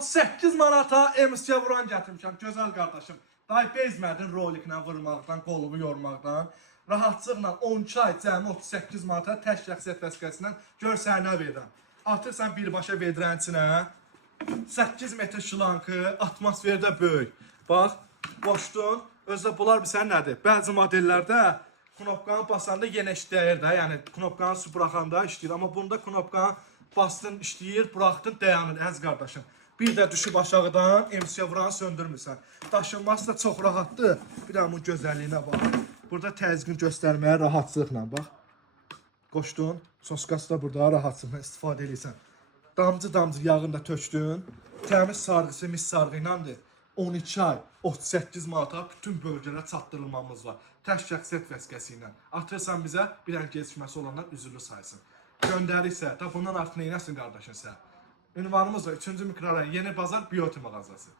8 manata MC vuran gətirmişəm, gözəl qardaşım. Day bezmədin roliklə vurmaqdan, qolumu yormaqdan. Rahatlıqla 12 ay cəmi 38 manata tək şəxsiyyət vəsiqəsindən gör sənə nə verirəm. Atırsan birbaşa vedrənin içinə, 8 metr şlankı, atmosferdə böyük. Bax, boşdun, özdə bunlar bir sən nədir? Bəzi modellərdə knopkanı basanda yenə işləyir də, yəni knopkanı su buraxanda işləyir. Amma bunda knopkanı bastın işləyir, buraxdın, dayanır, əziz qardaşım. Bir də düşüb aşağıdan MC vuranı söndürmürsən. Daşınması da çox rahatdır. Bir də bunun gözəlliyinə bax. Burada təzyiqini göstərməyə rahatlıqla bax. Qoşdun, soskası da burada rahatlıqla istifadə edirsən. Damcı yağını da tökdün. Təmiz sarğısı, mis sarğı iləndir. 12 ay, 38 manata bütün bölgələrə çatdırılmamız var. Tək şəxsiyyət vəsiqəsi ilə. Atırsan bizə, bir dənə gecikməsi olanlar üzürlü saysın. Göndərirsə, da bundan artıq neynəsin qardaşın sən? Ünvanımız var, 3-cü mikrorayon, Yeni Bazar Bioti mağazası.